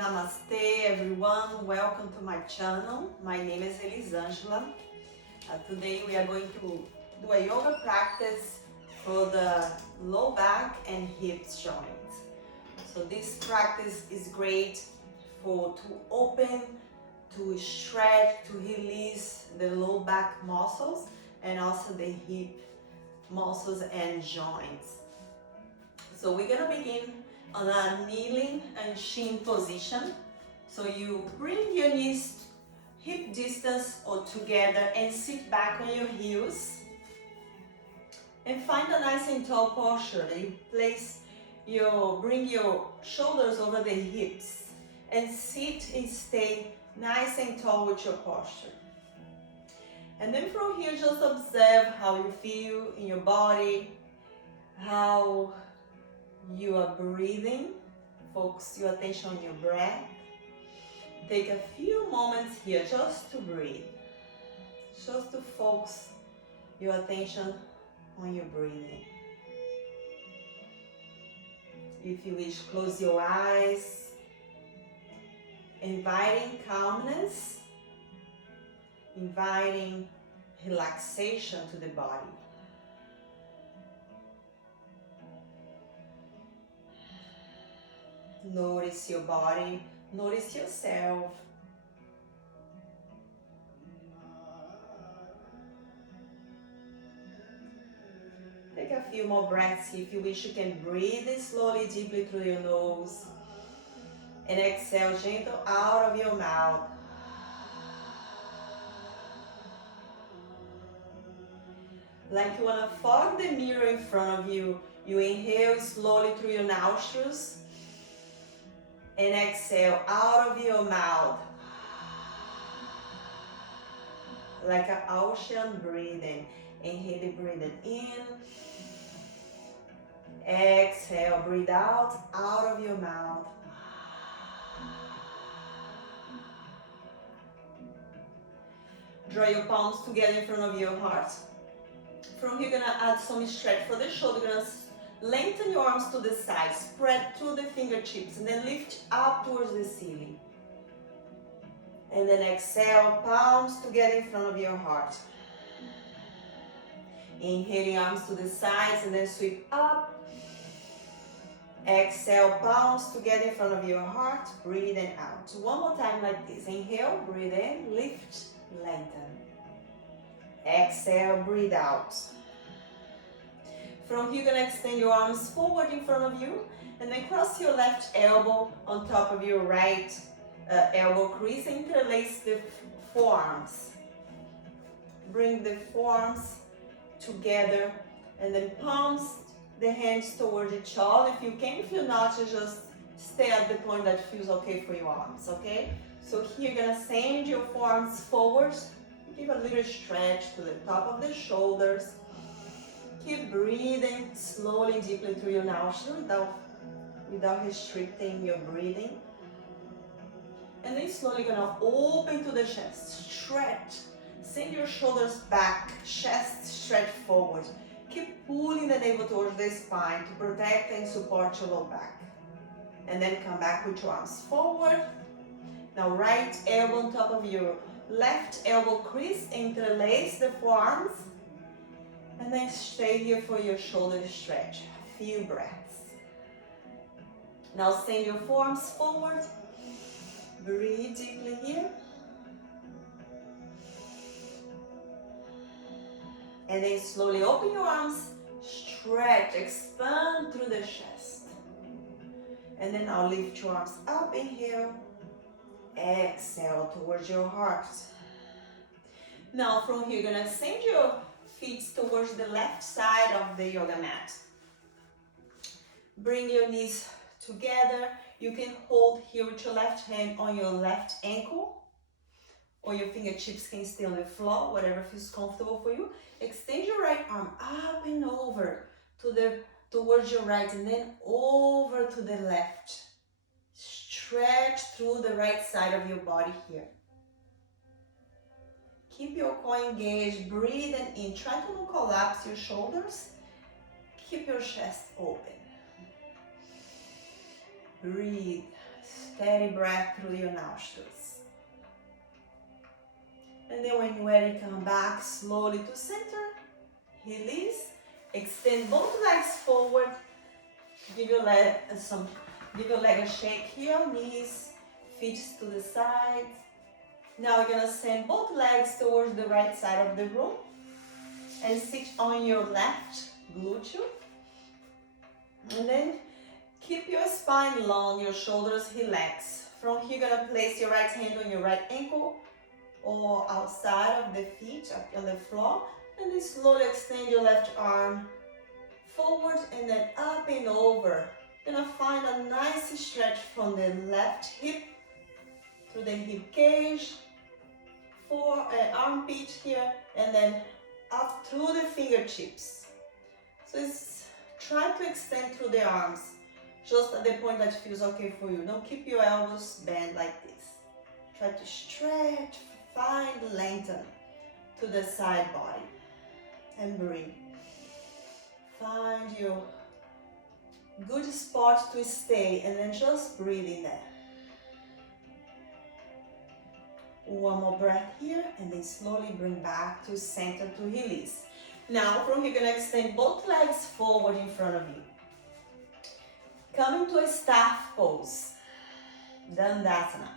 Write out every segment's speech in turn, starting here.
Namaste everyone, welcome to my channel. My name is Elisângela. Today we are going to do a yoga practice for the low back and hips joints. So this practice is great to open, to stretch, to release the low back muscles and also the hip muscles and joints. So we're gonna begin on a kneeling and chin position. So you bring your knees hip distance or together and sit back on your heels. And find a nice and tall posture. You bring your shoulders over the hips and sit and stay nice and tall with your posture. And then from here, just observe how you feel in your body, how you are breathing. Focus your attention on your breath. Take a few moments here just to breathe. Just to focus your attention on your breathing. If you wish, close your eyes, inviting calmness, inviting relaxation to the body. Notice your body, notice yourself. Take a few more breaths. If you wish, you can breathe slowly, deeply through your nose. And exhale gentle out of your mouth. Like you want to fog the mirror in front of you. You inhale slowly through your nostrils. And exhale out of your mouth. Like an ocean breathing. Inhale, breathing in. Exhale, breathe out of your mouth. Draw your palms together in front of your heart. From here, you're gonna add some stretch for the shoulder. You're gonna lengthen your arms to the side, spread through the fingertips, and then lift up towards the ceiling. And then exhale, palms together in front of your heart. Inhaling, arms to the sides, and then sweep up. Exhale, palms together in front of your heart, breathing out. One more time like this. Inhale, breathe in, lift, lengthen. Exhale, breathe out. From here, you're going to extend your arms forward in front of you and then cross your left elbow on top of your right elbow crease and interlace the forearms. Bring the forearms together and then palms the hands towards each other. If you can, if you're not, you just stay at the point that feels okay for your arms, okay? So here, you're going to send your forearms forward. Give a little stretch to the top of the shoulders. Keep breathing slowly, deeply through your nostrils without restricting your breathing. And then slowly gonna open to the chest, stretch. Send your shoulders back, chest stretch forward. Keep pulling the navel towards the spine to protect and support your low back. And then come back with your arms forward. Now right elbow on top of your left elbow crease, interlace the forearms. And then stay here for your shoulder stretch. A few breaths. Now send your forearms forward. Breathe deeply here. And then slowly open your arms. Stretch, expand through the chest. And then now lift your arms up. Inhale. Exhale towards your heart. Now from here, you're going to send your feet towards the left side of the yoga mat. Bring your knees together. You can hold here with your left hand on your left ankle, or your fingertips can stay on the floor, whatever feels comfortable for you. Extend your right arm up and over towards your right, and then over to the left. Stretch through the right side of your body here. Keep your core engaged, breathing in. Try to not collapse your shoulders. Keep your chest open. Breathe. Steady breath through your nostrils. And then when you're ready, come back slowly to center. Release. Extend both legs forward. Give your leg a shake here. Knees, feet to the sides. Now we're gonna send both legs towards the right side of the room and sit on your left glute. And then keep your spine long, your shoulders relaxed. From here, you're gonna place your right hand on your right ankle or outside of the feet, up on the floor. And then slowly extend your left arm forward and then up and over. You're gonna find a nice stretch from the left hip through the hip cage, armpit here, and then up through the fingertips. So try to extend through the arms, just at the point that feels okay for you. Don't keep your elbows bent like this. Try to stretch, find lengthen to the side body, and breathe. Find your good spot to stay, and then just breathe in there. One more breath here, and then slowly bring back to center to release. Now from here, you're gonna extend both legs forward in front of you. Come into a staff pose, Dandasana.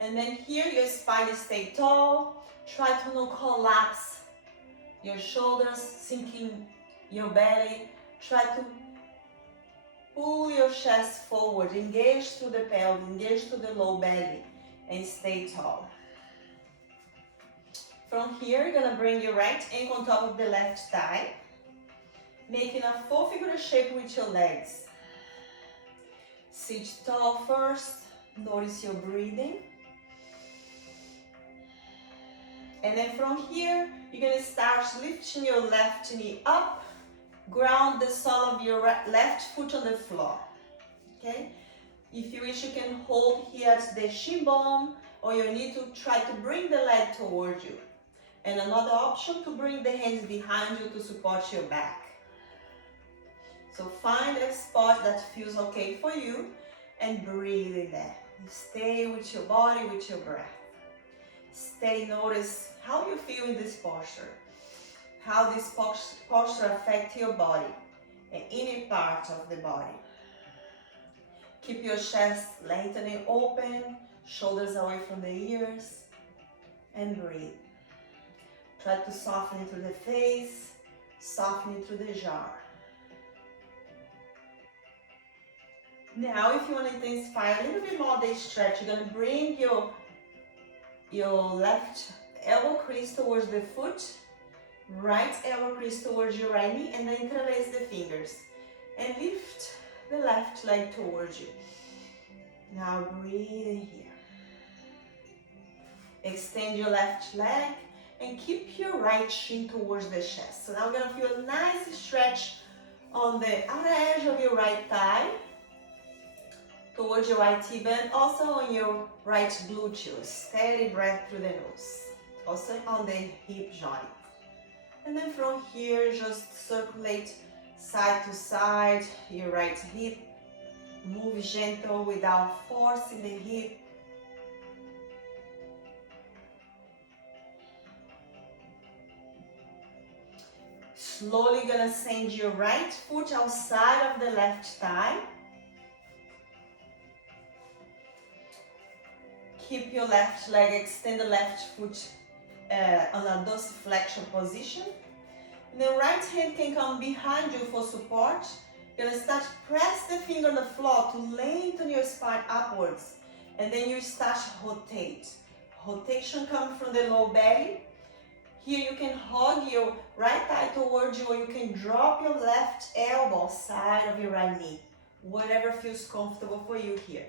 And then here your spine stay tall. Try to not collapse your shoulders, sinking your belly. Try to pull your chest forward, engage through the pelvis, engage through the low belly, and stay tall. From here, you're gonna bring your right ankle on top of the left thigh, making a full figure shape with your legs. Sit tall first, notice your breathing. And then from here, you're gonna start lifting your left knee up, ground the sole of your left foot on the floor, okay? If you wish, you can hold here at the shin bone, or you need to try to bring the leg towards you. And another option, to bring the hands behind you to support your back. So find a spot that feels okay for you and breathe in there. Stay with your body, with your breath. Stay, notice how you feel in this posture. How this posture affects your body and any part of the body. Keep your chest lengthening open, shoulders away from the ears, and breathe. Try to soften through the face, softening through the jaw. Now, if you want to intensify a little bit more the stretch, you're going to bring your left elbow crease towards the foot, right elbow crease towards your right knee, and then interlace the fingers. And lift the left leg towards you. Now breathe in here. Extend your left leg and keep your right shin towards the chest. So now we're gonna feel a nice stretch on the outer edge of your right thigh, towards your right T-band, also on your right gluteus. Steady breath through the nose, also on the hip joint. And then from here, just circulate side to side, your right hip. Move gentle without forcing the hip. Slowly gonna send your right foot outside of the left thigh. Keep your left leg, extend the left foot on a dorsiflexion position. And the right hand can come behind you for support. You're gonna start press the finger on the floor to lengthen your spine upwards. And then you start rotate. Rotation comes from the low belly. Here you can hug your right thigh towards you, or you can drop your left elbow side of your right knee. Whatever feels comfortable for you here.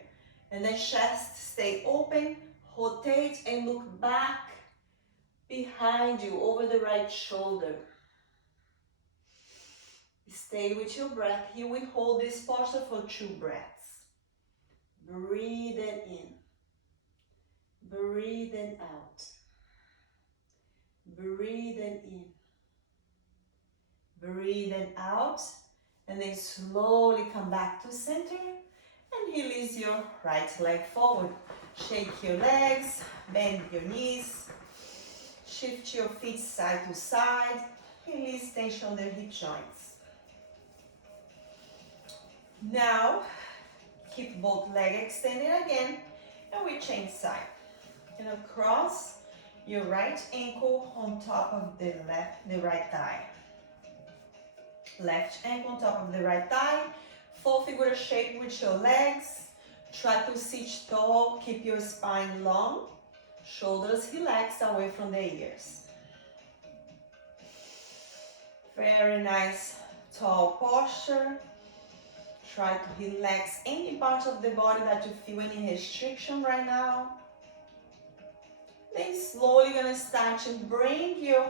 And then chest stay open, rotate and look back behind you over the right shoulder. Stay with your breath. Here we hold this posture for 2 breaths. Breathing in. Breathing out. Breathing in. Breathing out. And then slowly come back to center and release your right leg forward. Shake your legs, bend your knees, shift your feet side to side, release tension on the hip joints. Now, keep both legs extended again, and we change side. You're gonna cross your right ankle on top of the right thigh. Left ankle on top of the right thigh. Full figure shape with your legs. Try to sit tall, keep your spine long. Shoulders relaxed away from the ears. Very nice tall posture. Try to relax any part of the body that you feel any restriction right now. Then slowly gonna start to bring your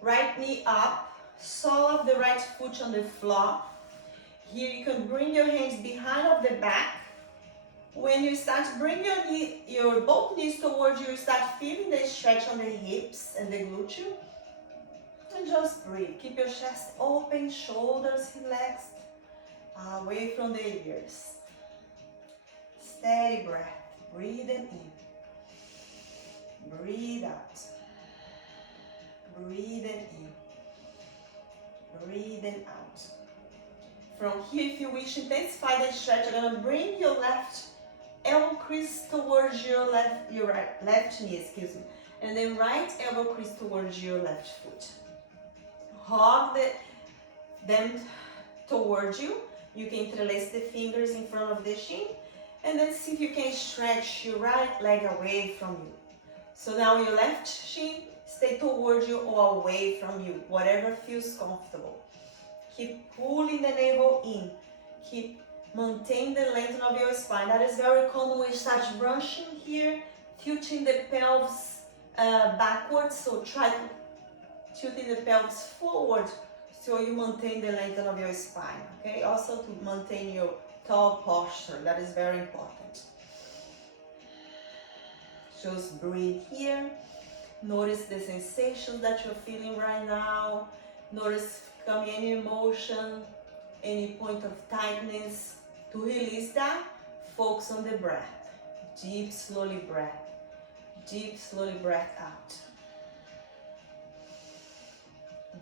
right knee up, sole of the right foot on the floor. Here you can bring your hands behind of the back. When you start to bring your both knees towards you, start feeling the stretch on the hips and the glute. And just breathe. Keep your chest open, shoulders relaxed, away from the ears. Steady breath. Breathing in. Breathe out. Breathing in. Breathing out. From here, if you wish, intensify the stretch. You're gonna bring your left elbow crease towards your left knee, and then right elbow crease towards your left foot. Hug them towards you. You can interlace the fingers in front of the shin, and then see if you can stretch your right leg away from you. So now your left shin stay towards you or away from you, whatever feels comfortable. Keep pulling the navel in. Keep maintaining the length of your spine. That is very common. We start branching here, tilting the pelvis backwards. So try to tilting the pelvis forward so you maintain the length of your spine. Okay. Also to maintain your tall posture. That is very important. Just breathe here. Notice the sensations that you're feeling right now. Notice coming any emotion, any point of tightness. To release that, focus on the breath. Deep, slowly breath. Deep, slowly breath out.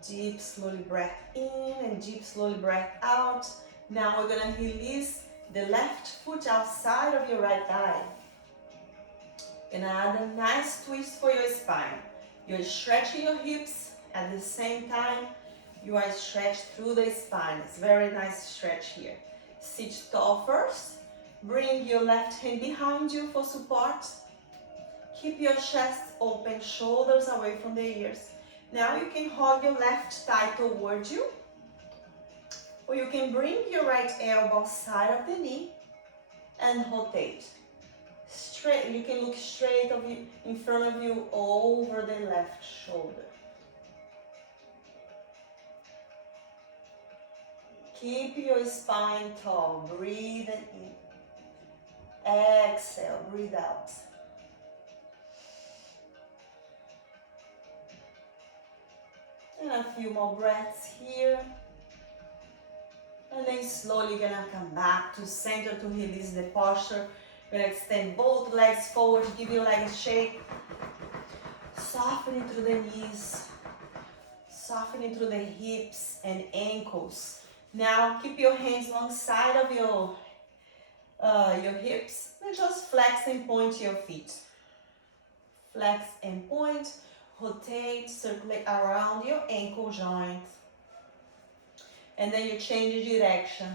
Deep, slowly breath in and deep, slowly breath out. Now we're gonna release the left foot outside of your right thigh. Gonna add a nice twist for your spine. You're stretching your hips at the same time. You are stretched through the spine. It's very nice stretch here. Sit tall first. Bring your left hand behind you for support. Keep your chest open, shoulders away from the ears. Now you can hug your left thigh towards you. Or you can bring your right elbow side of the knee and rotate. Straight, you can look straight in front of you over the left shoulder. Keep your spine tall. Breathe in. Exhale. Breathe out. And a few more breaths here. And then slowly gonna come back to center to release the posture. Gonna extend both legs forward. Give your legs shake. Softening through the knees. Softening through the hips and ankles. Now keep your hands alongside of your hips and just flex and point your feet. Flex and point, rotate, circulate around your ankle joint. And then you change the direction.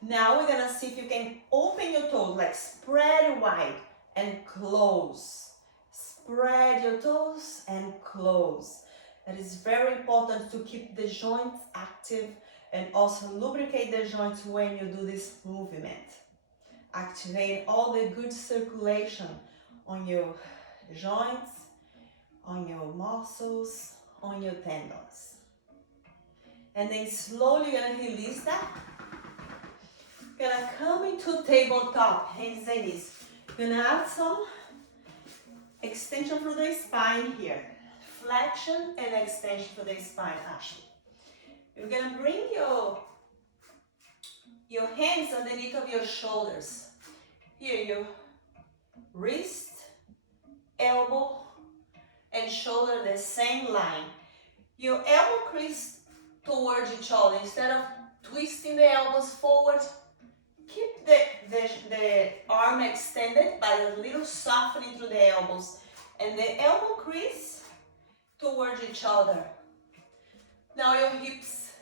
Now we're gonna see if you can open your toes, like spread wide and close. Spread your toes and close. That is very important to keep the joints active and also lubricate the joints when you do this movement. Activate all the good circulation on your joints, on your muscles, on your tendons. And then slowly you're gonna release that. Gonna come into tabletop, hands and knees. Gonna add some extension through the spine here. Flexion and extension to the spine actually. You're gonna bring your your hands underneath of your shoulders. Here, your wrist, elbow, and shoulder the same line. Your elbow crease towards each other. Instead of twisting the elbows forward, keep the arm extended, but a little softening through the elbows. And the elbow crease towards each other. Now your hips,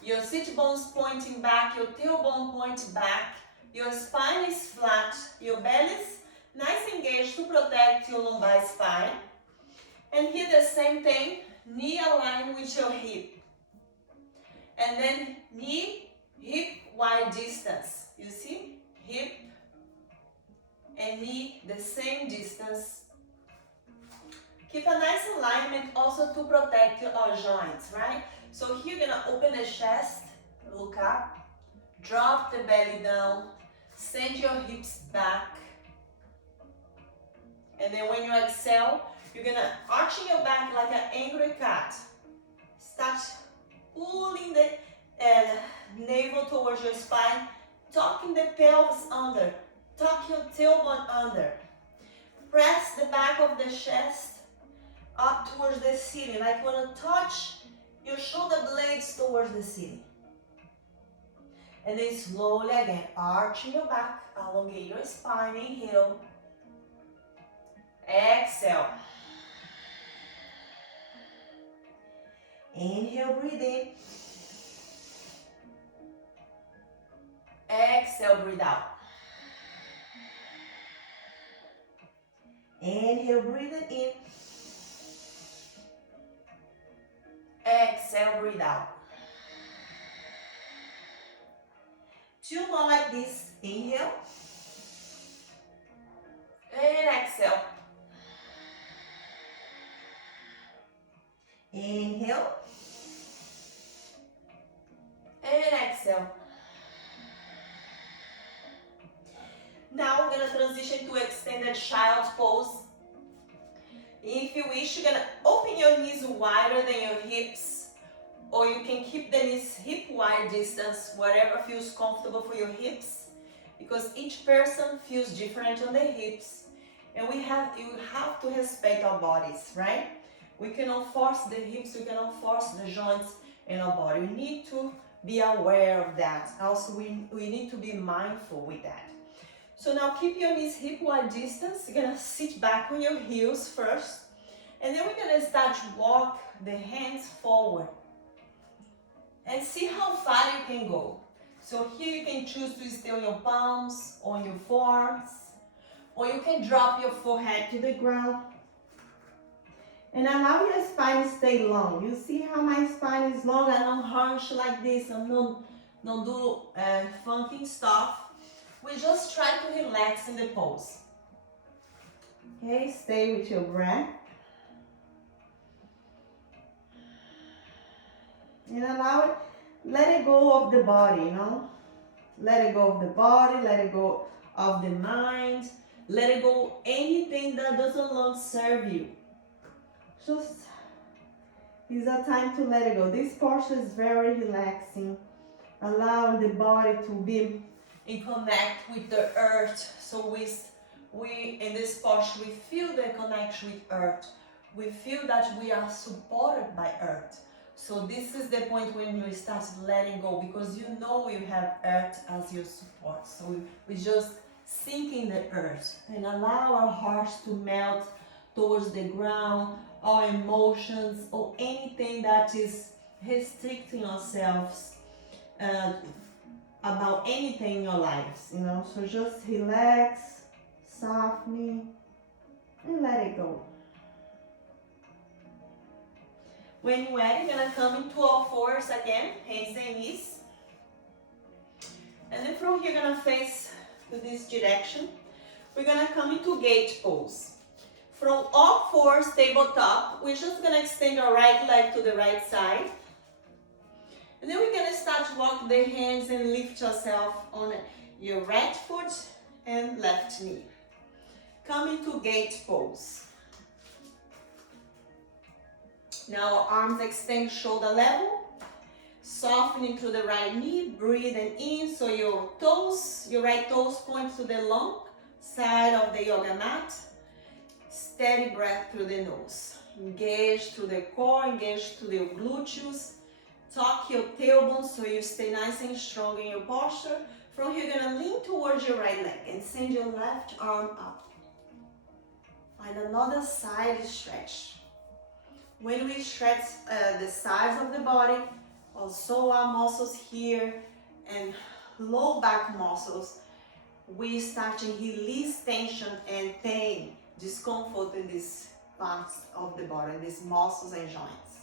your sit bones pointing back, your tailbone points back, your spine is flat, your belly is nice engaged to protect your lumbar spine. And here the same thing, knee aligned with your hip. And then knee, hip wide distance. You see? Hip and knee the same distance. Keep a nice alignment also to protect your joints, right? So here you're gonna open the chest, look up, drop the belly down, send your hips back. And then when you exhale, you're gonna arch your back like an angry cat. Start pulling the navel towards your spine, tucking the pelvis under, tuck your tailbone under. Press the back of the chest up towards the ceiling, like you want to touch your shoulder blades towards the ceiling. And then slowly again, arching your back, elongate your spine, inhale. Exhale. Inhale, breathe in. Exhale, breathe out. Inhale, breathe it in. Exhale, breathe out. 2 more like this. Inhale. And exhale. Inhale. And exhale. Now we're going to transition to extended child's pose. If you wish, you're going to open your knees wider than your hips, or you can keep the knees hip wide distance, whatever feels comfortable for your hips, because each person feels different on the hips, and you have to respect our bodies, right? We cannot force the hips, we cannot force the joints in our body. We need to be aware of that. Also, we need to be mindful with that. So now keep your knees hip wide distance. You're gonna sit back on your heels first. And then we're gonna start to walk the hands forward. And see how far you can go. So here you can choose to stay on your palms, on your forearms, or you can drop your forehead to the ground. And allow your spine to stay long. You see how my spine is long? I don't hunch like this. I don't do funky stuff. We just try to relax in the pose. Okay, stay with your breath. And allow it, let it go of the body, you know? Let it go of the body, let it go of the mind, let it go anything that doesn't long serve you. Just, it's a time to let it go. This posture is very relaxing, allowing the body to be in connect with the earth. So we in this posture, we feel the connection with earth. We feel that we are supported by earth. So this is the point when you start letting go, because you know you have earth as your support. So we just sink in the earth and allow our hearts to melt towards the ground, our emotions or anything that is restricting ourselves about anything in your lives, you know. So just relax, soften, and let it go. When you're ready, you're gonna come into all fours again, hands and knees. And then from here, you're gonna face to this direction. We're gonna come into gate pose. From all fours, tabletop, we're just gonna extend our right leg to the right side. And then we're gonna start to walk the hands and lift yourself on your right foot and left knee. Come into gate pose. Now arms extend shoulder level. Softening through the right knee, breathing in so your right toes point to the long side of the yoga mat. Steady breath through the nose. Engage through the core, engage through the gluteus. Tuck your tailbone so you stay nice and strong in your posture. From here, you're gonna lean towards your right leg and send your left arm up. Find another side stretch. When we stretch the sides of the body, also our muscles here and low back muscles, we start to release tension and pain, discomfort in these parts of the body, these muscles and joints.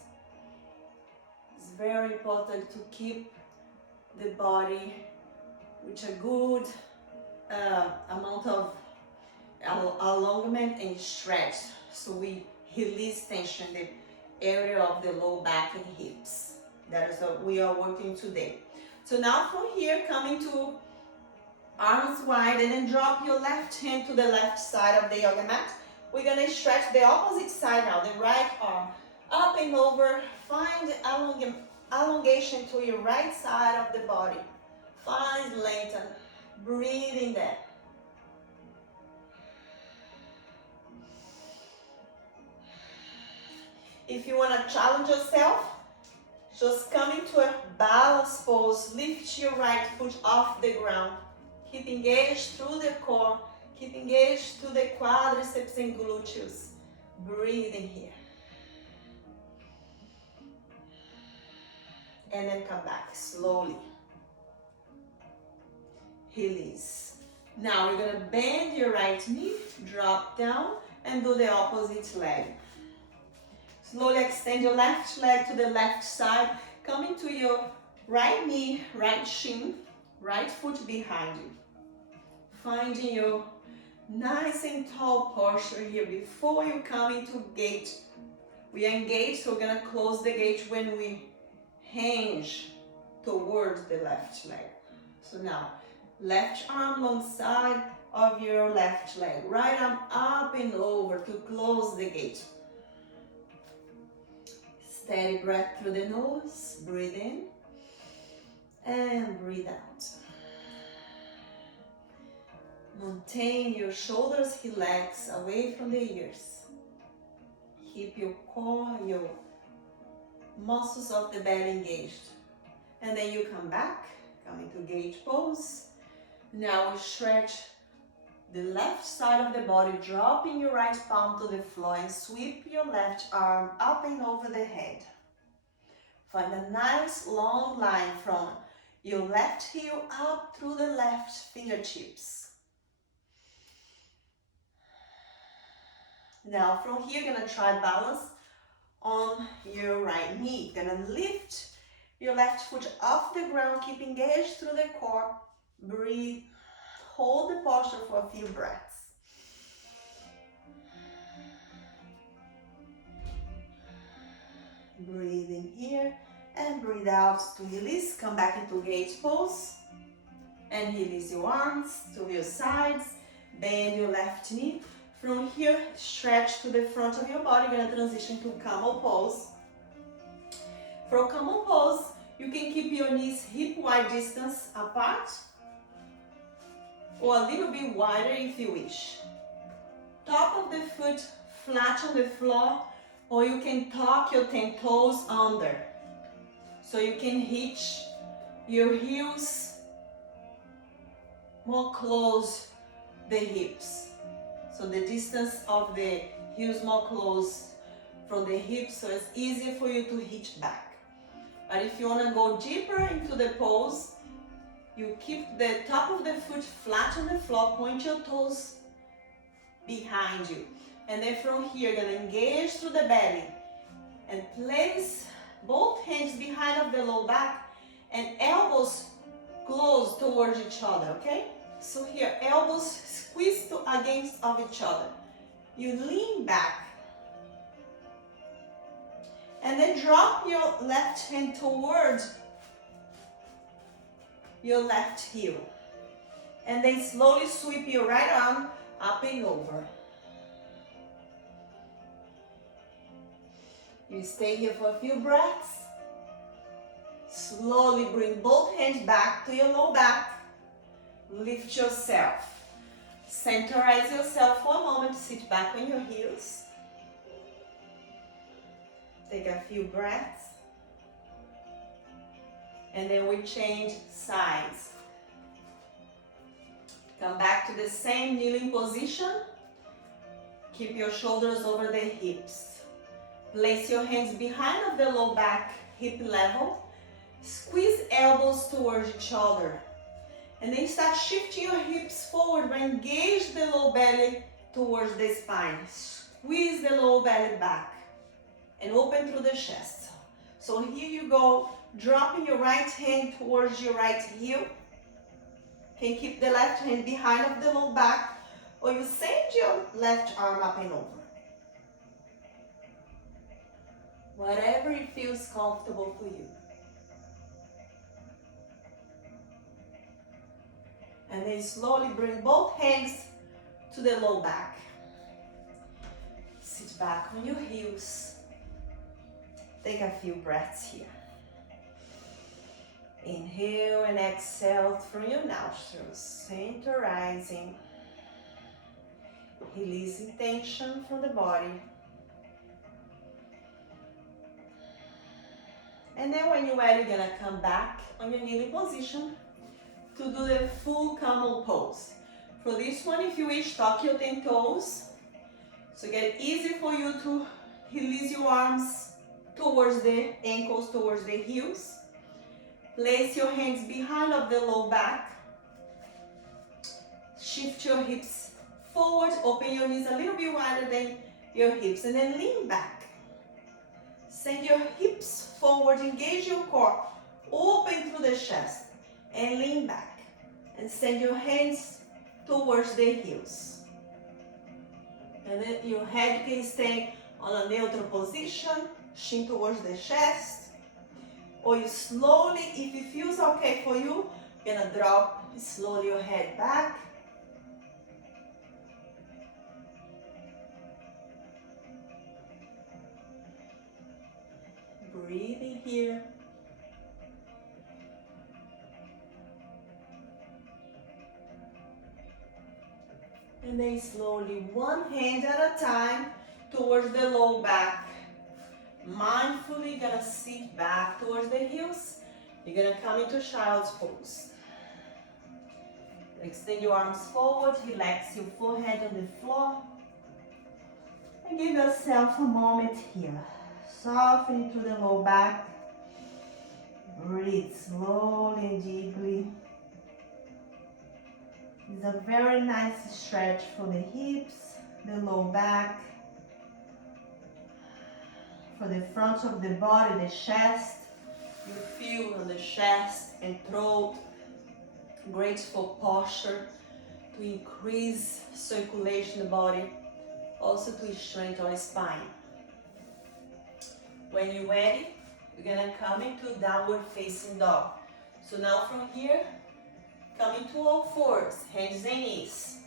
It's very important to keep the body with a good amount of elongament and stretch, so we release tension in the area of the low back and hips. That is what we are working today. So now from here, coming to arms wide, and then drop your left hand to the left side of the yoga mat. We're gonna stretch the opposite side now, the right arm up and over. Find elongation to your right side of the body. Find lengthen. Breathe in there. If you want to challenge yourself, just come into a balance pose. Lift your right foot off the ground. Keep engaged through the core. Keep engaged through the quadriceps and gluteus. Breathe in here. And then come back slowly. Release. Now we're going to bend your right knee, drop down, and do the opposite leg. Slowly extend your left leg to the left side, coming to your right knee, right shin, right foot behind you. Finding your nice and tall posture here before you come into gate. We are engaged, so we're going to close the gate when we hinge towards the left leg. So now, left arm alongside of your left leg. Right arm up and over to close the gate. Steady breath through the nose. Breathe in and breathe out. Maintain your shoulders relaxed away from the ears. Keep your core, your muscles of the belly engaged. And then you come back, come into gate pose. Now we stretch the left side of the body, dropping your right palm to the floor and sweep your left arm up and over the head. Find a nice long line from your left heel up through the left fingertips. Now from here, you're gonna try balance on your right knee. Gonna lift your left foot off the ground, keep engaged through the core. Breathe. Hold the posture for a few breaths. Breathe in here and breathe out to release. Come back into gate pose and release your arms to your sides. Bend your left knee. From here, stretch to the front of your body. You're gonna transition to camel pose. From camel pose, you can keep your knees hip wide distance apart, or a little bit wider if you wish. Top of the foot flat on the floor, or you can tuck your 10 toes under. So you can hitch your heels more close the hips. So the distance of the heels more close from the hips, so it's easier for you to hitch back. But if you want to go deeper into the pose, you keep the top of the foot flat on the floor, point your toes behind you. And then from here, you're gonna engage through the belly and place both hands behind of the low back and elbows close towards each other, okay? So here, elbows squeeze against of each other. You lean back. And then drop your left hand towards your left heel. And then slowly sweep your right arm up and over. You stay here for a few breaths. Slowly bring both hands back to your low back. Lift yourself. Centerize yourself for a moment. Sit back on your heels. Take a few breaths. And then we change sides. Come back to the same kneeling position. Keep your shoulders over the hips. Place your hands behind of the low back, hip level. Squeeze elbows towards each other. And then start shifting your hips forward, but engage the low belly towards the spine. Squeeze the low belly back and open through the chest. So here you go, dropping your right hand towards your right heel. Can keep the left hand behind of the low back, or you send your left arm up and over. Whatever it feels comfortable for you. And then slowly bring both hands to the low back. Sit back on your heels. Take a few breaths here. Inhale and exhale through your nostrils, centerizing. Releasing tension from the body. And then when you're ready, you're gonna come back on your kneeling position to do the full camel pose. For this one, if you wish, tuck your 10 toes. So get it easy for you to release your arms towards the ankles, towards the heels. Place your hands behind of the low back. Shift your hips forward, open your knees a little bit wider than your hips, and then lean back. Send your hips forward, engage your core, open through the chest, and lean back. And send your hands towards the heels. And then your head can stay on a neutral position, chin towards the chest. Or you slowly, if it feels okay for you, you're gonna drop slowly your head back. Breathing here. And then slowly, one hand at a time, towards the low back. Mindfully gonna sit back towards the heels. You're gonna come into child's pose. Extend your arms forward, relax your forehead on the floor. And give yourself a moment here. Soften through the low back. Breathe slowly and deeply. It's a very nice stretch for the hips, the low back, for the front of the body, the chest. You feel on the chest and throat. Great for posture, to increase circulation in the body, also to strengthen our spine. When you're ready, you're gonna come into downward facing dog. So now from here, come into all fours, hands and knees.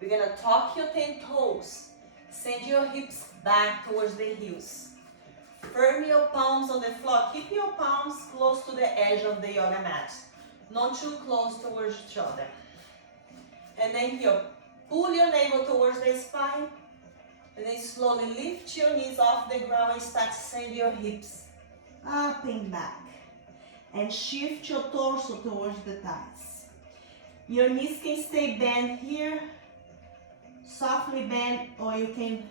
We're gonna tuck your 10 toes. Send your hips back towards the heels. Firm your palms on the floor. Keep your palms close to the edge of the yoga mat. Not too close towards each other. And then here, pull your navel towards the spine. And then slowly lift your knees off the ground and start sending your hips up and back. And shift your torso towards the thighs. Your knees can stay bent here, softly bent, or you can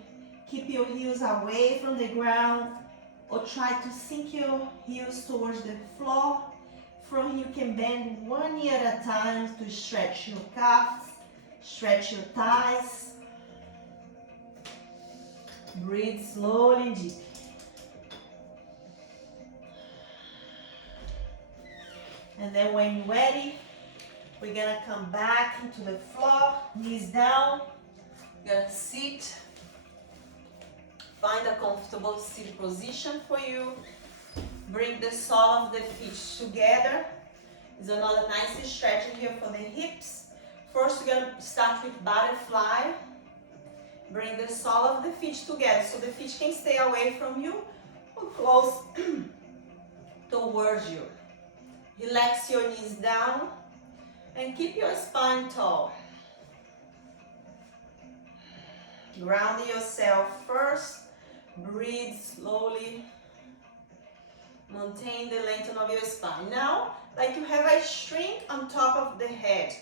keep your heels away from the ground, or try to sink your heels towards the floor. From here you can bend one knee at a time to stretch your calves, stretch your thighs. Breathe slowly and deep. And then when you're ready, we're gonna come back into the floor, knees down. You're gonna sit. Find a comfortable seated position for you. Bring the sole of the feet together. There's another nice stretch here for the hips. First, we're gonna start with butterfly. Bring the sole of the feet together so the feet can stay away from you or close towards you. Relax your knees down and keep your spine tall. Ground yourself first. Breathe slowly. Maintain the length of your spine. Now, like you have a string on top of the head.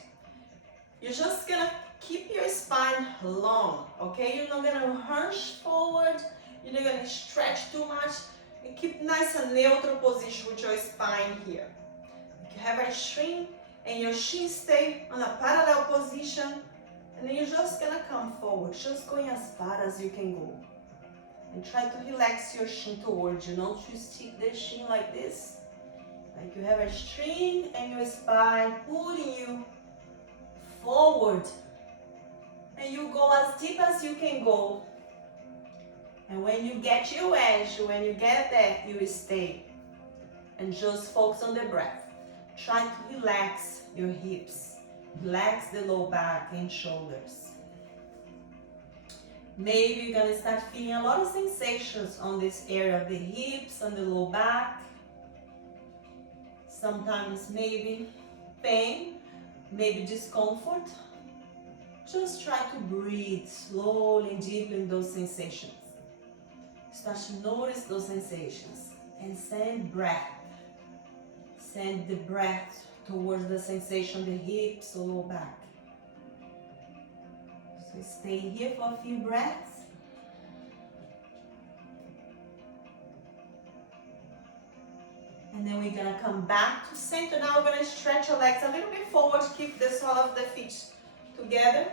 You're just gonna keep your spine long, okay? You're not gonna hunch forward. You're not gonna stretch too much. And keep nice and neutral position with your spine here. You have a string and your shin stay on a parallel position. And then you're just gonna come forward, just going as far as you can go. And try to relax your shin towards you, not to stick the shin like this. Like you have a string and your spine pulling you forward. And you go as deep as you can go. And when you get your edge, when you get there, you stay. And just focus on the breath. Try to relax your hips. Relax the low back and shoulders. Maybe you're gonna start feeling a lot of sensations on this area of the hips and the low back. Sometimes maybe pain, maybe discomfort. Just try to breathe slowly and deeply in those sensations. Start to notice those sensations and send breath. Send the breath towards the sensation of the hips or low back. So stay here for a few breaths. And then we're gonna come back to center. Now we're gonna stretch your legs a little bit forward, keep the sole of the feet together.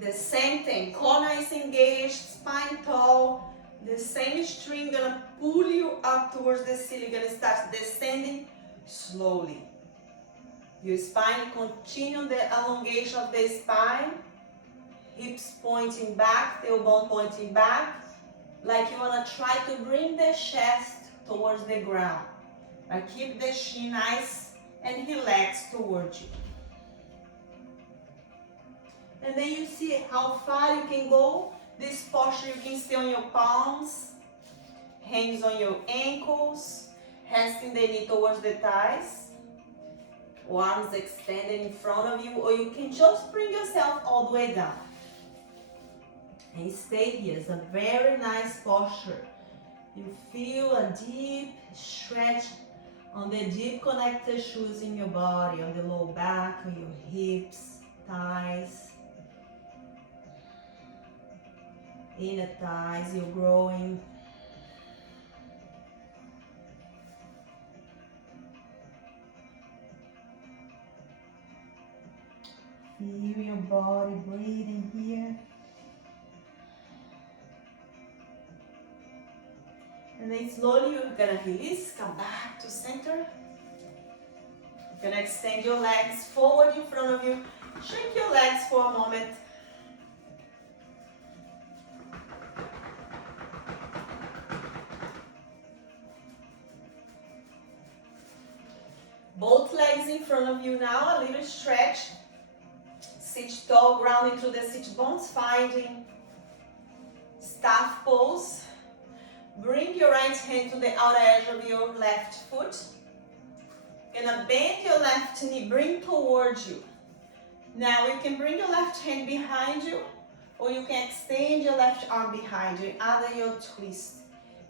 The same thing, corner is engaged, spine tall. The same string gonna pull you up towards the ceiling. You're gonna start descending slowly. Your spine continue the elongation of the spine. Hips pointing back, tailbone pointing back. Like you wanna try to bring the chest towards the ground. Like keep the chin nice and relaxed towards you. And then you see how far you can go. This posture you can stay on your palms, hands on your ankles, resting the knee towards the thighs, arms extended in front of you, or you can just bring yourself all the way down. And stay here. It's a very nice posture. You feel a deep stretch on the deep connected tissues in your body, on the low back, on your hips, thighs. Inner thighs, you're growing. Feel your body breathing here. And then slowly you're gonna release, come back to center. You're gonna extend your legs forward in front of you. Shake your legs for a moment. Both legs in front of you now, a little stretch. Sit tall, grounding through the sit bones, finding staff pose. Bring your right hand to the outer edge of your left foot. Gonna bend your left knee, bring towards you. Now you can bring your left hand behind you, or you can extend your left arm behind you, either your twist.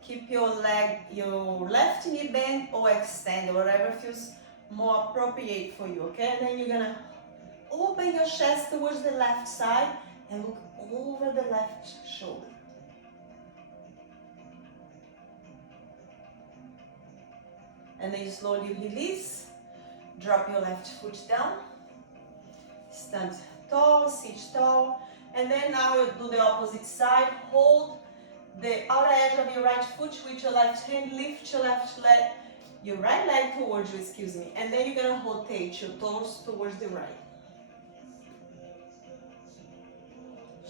Keep your left knee bent or extend, whatever feels more appropriate for you, okay? And then you're gonna open your chest towards the left side and look over the left shoulder. And then slowly release, drop your left foot down, stand tall, sit tall, and then now you do the opposite side. Hold the outer edge of your right foot with your left hand, lift your left leg, your right leg towards you, excuse me, and then you're gonna rotate your toes towards the right.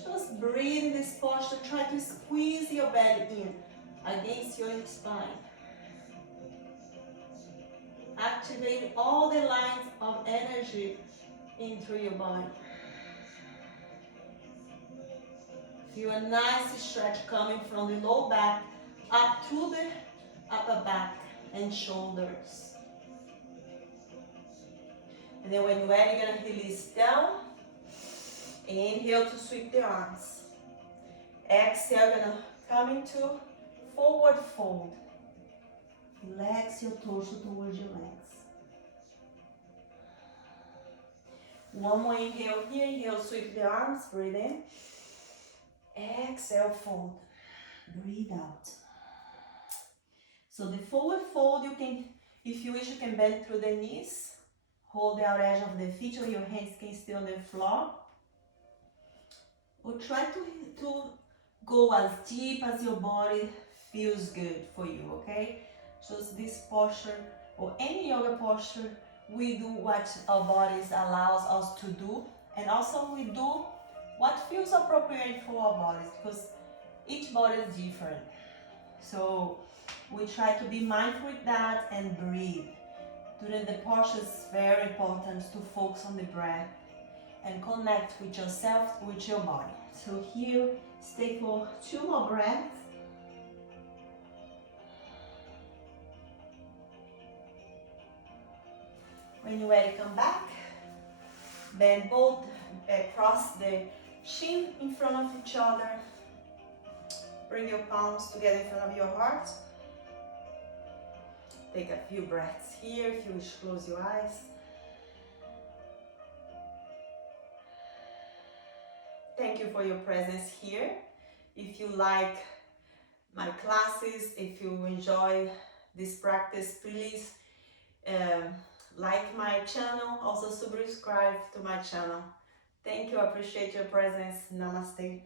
Just breathe in this posture, try to squeeze your belly in against your spine. Activate all the lines of energy into your body. Feel a nice stretch coming from the low back up to the upper back. and shoulders. And then when you're ready, you're gonna release down. Inhale to sweep the arms. Exhale, gonna come into forward fold. Relax your torso towards your legs. One more inhale here. Inhale, sweep the arms. Breathe in. Exhale, fold. Breathe out. So the forward fold, you can, if you wish, you can bend through the knees. Hold the outer edge of the feet or your hands can stay on the floor. Or try to go as deep as your body feels good for you, okay? So this posture or any yoga posture, we do what our bodies allows us to do, and also we do what feels appropriate for our bodies, because each body is different. So we try to be mindful with that and breathe. During the posture, it's very important to focus on the breath and connect with yourself, with your body. So here, stay for 2 more breaths. When you're ready, come back. Bend both, cross the shin in front of each other. Bring your palms together in front of your heart. Take a few breaths here. If you wish, close your eyes. Thank you for your presence here. If you like my classes, if you enjoy this practice, please like my channel, also subscribe to my channel. Thank you, I appreciate your presence. Namaste.